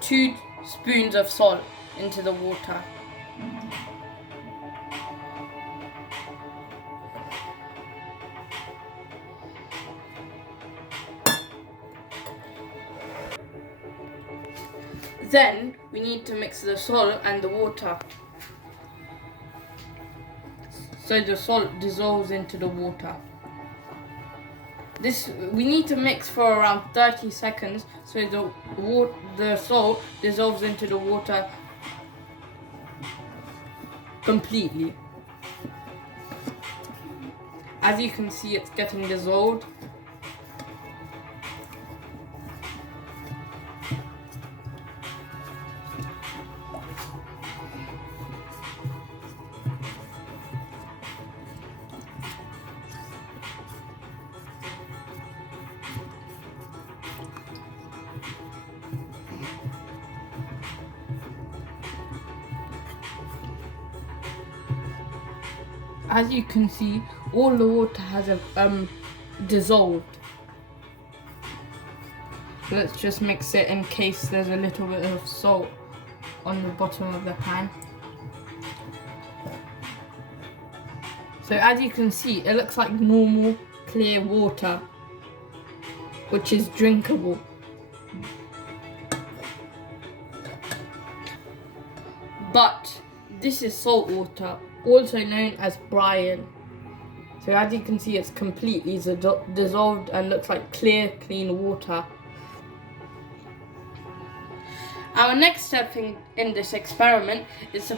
2 spoons of salt into the water. Then we need to mix the salt and the water, so the salt dissolves into the water. We need to mix for around 30 seconds so the salt dissolves into the water completely. As you can see, it's getting dissolved. As you can see, all the water has dissolved. Let's just mix it in case there's a little bit of salt on the bottom of the pan. So as you can see, it looks like normal clear water, which is drinkable. But this is salt water, also known as brine. So as you can see, it's completely dissolved and looks like clear, clean water. Our next step in this experiment is to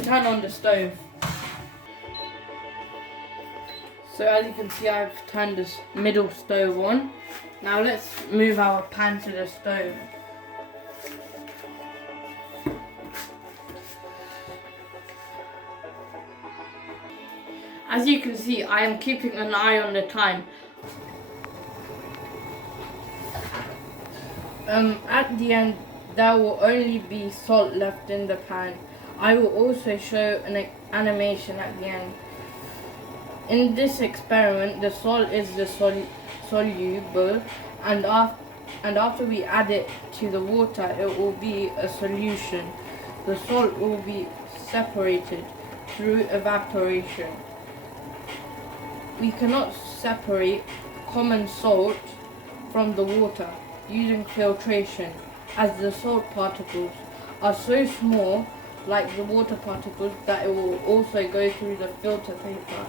turn on the stove. So as you can see, I've turned this middle stove on. Now let's move our pan to the stove. As you can see, I am keeping an eye on the time. At the end, there will only be salt left in the pan. I will also show an animation at the end. In this experiment, the salt is soluble, and after we add it to the water, it will be a solution. The salt will be separated through evaporation. We cannot separate common salt from the water using filtration, as the salt particles are so small, like the water particles, that it will also go through the filter paper.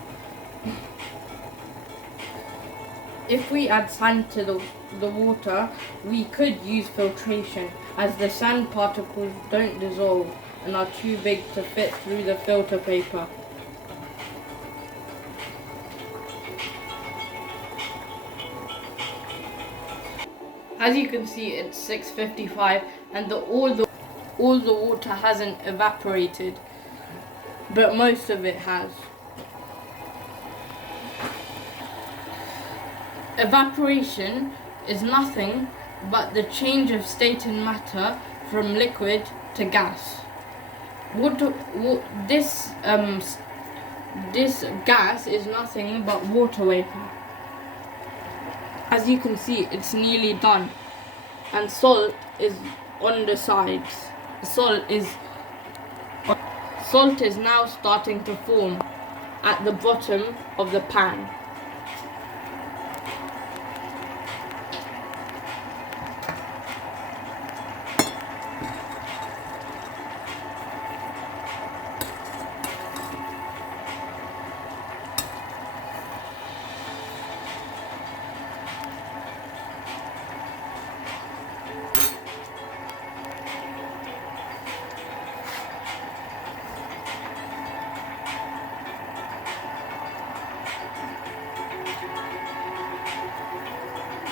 If we add sand to the water, we could use filtration, as the sand particles don't dissolve and are too big to fit through the filter paper. As you can see, it's 6:55 and all the water hasn't evaporated, but most of it has. Evaporation is nothing but the change of state in matter from liquid to gas. This gas is nothing but water vapor. As you can see, it's nearly done, and salt is on the sides. Salt is now starting to form at the bottom of the pan.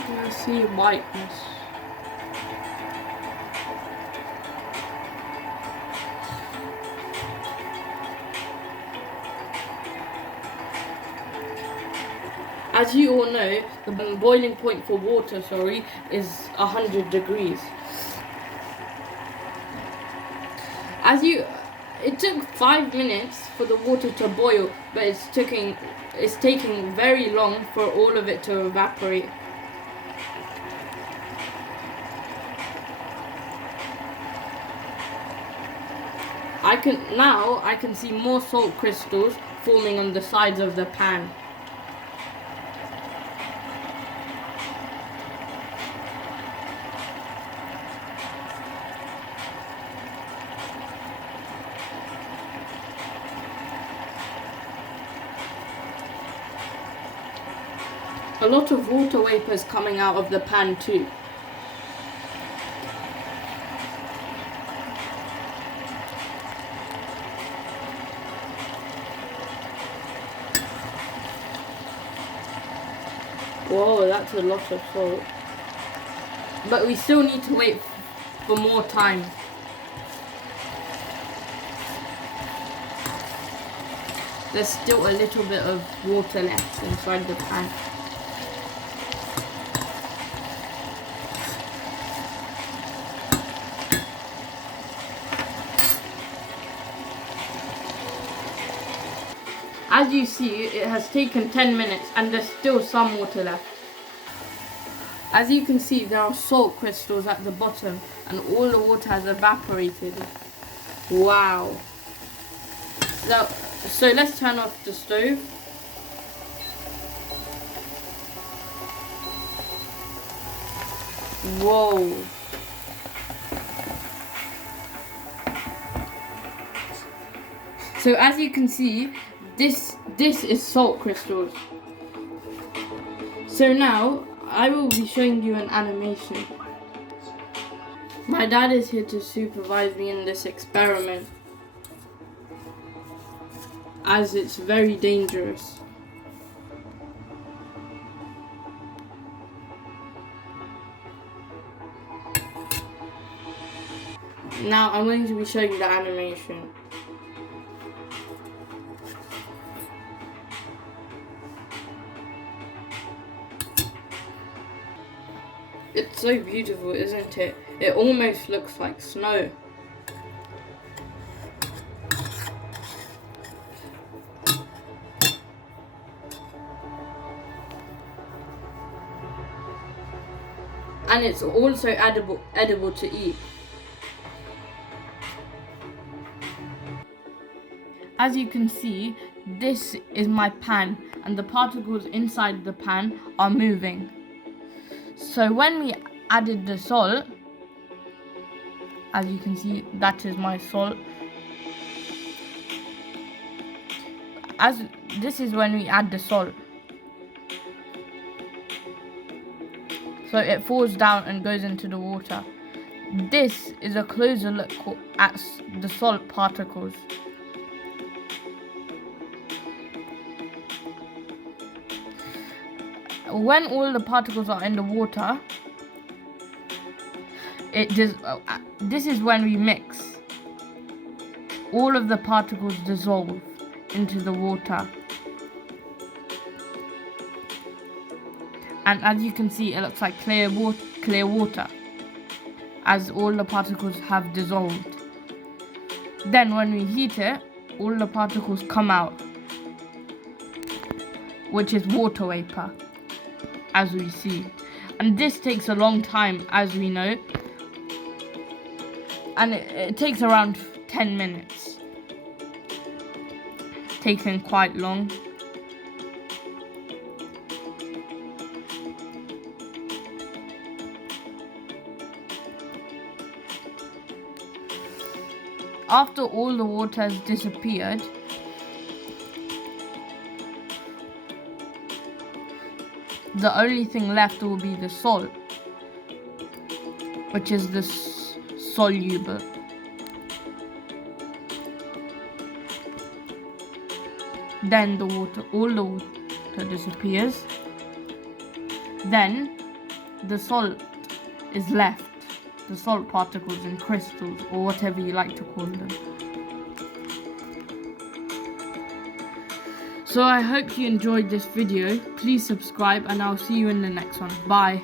I see whiteness. As you all know, the boiling point for water, is 100 degrees. It took 5 minutes for the water to boil, but it's taking very long for all of it to evaporate. Now I can see more salt crystals forming on the sides of the pan. A lot of water vapor is coming out of the pan too. Whoa, that's a lot of salt. But we still need to wait for more time. There's still a little bit of water left inside the pan. As you see, it has taken 10 minutes and there's still some water left. As you can see, there are salt crystals at the bottom and all the water has evaporated. Wow. So let's turn off the stove. Whoa. So as you can see, this is salt crystals. So now I will be showing you an animation. My dad is here to supervise me in this experiment, as it's very dangerous. Now I'm going to be showing you the animation. It's so beautiful, isn't it? It almost looks like snow. And it's also edible to eat. As you can see, this is my pan and the particles inside the pan are moving. So when we added the salt, as you can see, that is my salt. This is when we add the salt. So it falls down and goes into the water. This is a closer look at the salt particles. When all the particles are in the water, this is when we mix. All of the particles dissolve into the water. And as you can see, it looks like clear water, as all the particles have dissolved. Then when we heat it, all the particles come out, which is water vapor, as we see. And this takes a long time, as we know, and it takes around 10 minutes. Taking quite long. After all the water has disappeared, the only thing left will be the salt, which is the soluble. Then all the water disappears. Then the salt is left. The salt particles and crystals, or whatever you like to call them. So I hope you enjoyed this video. Please subscribe and I'll see you in the next one. Bye.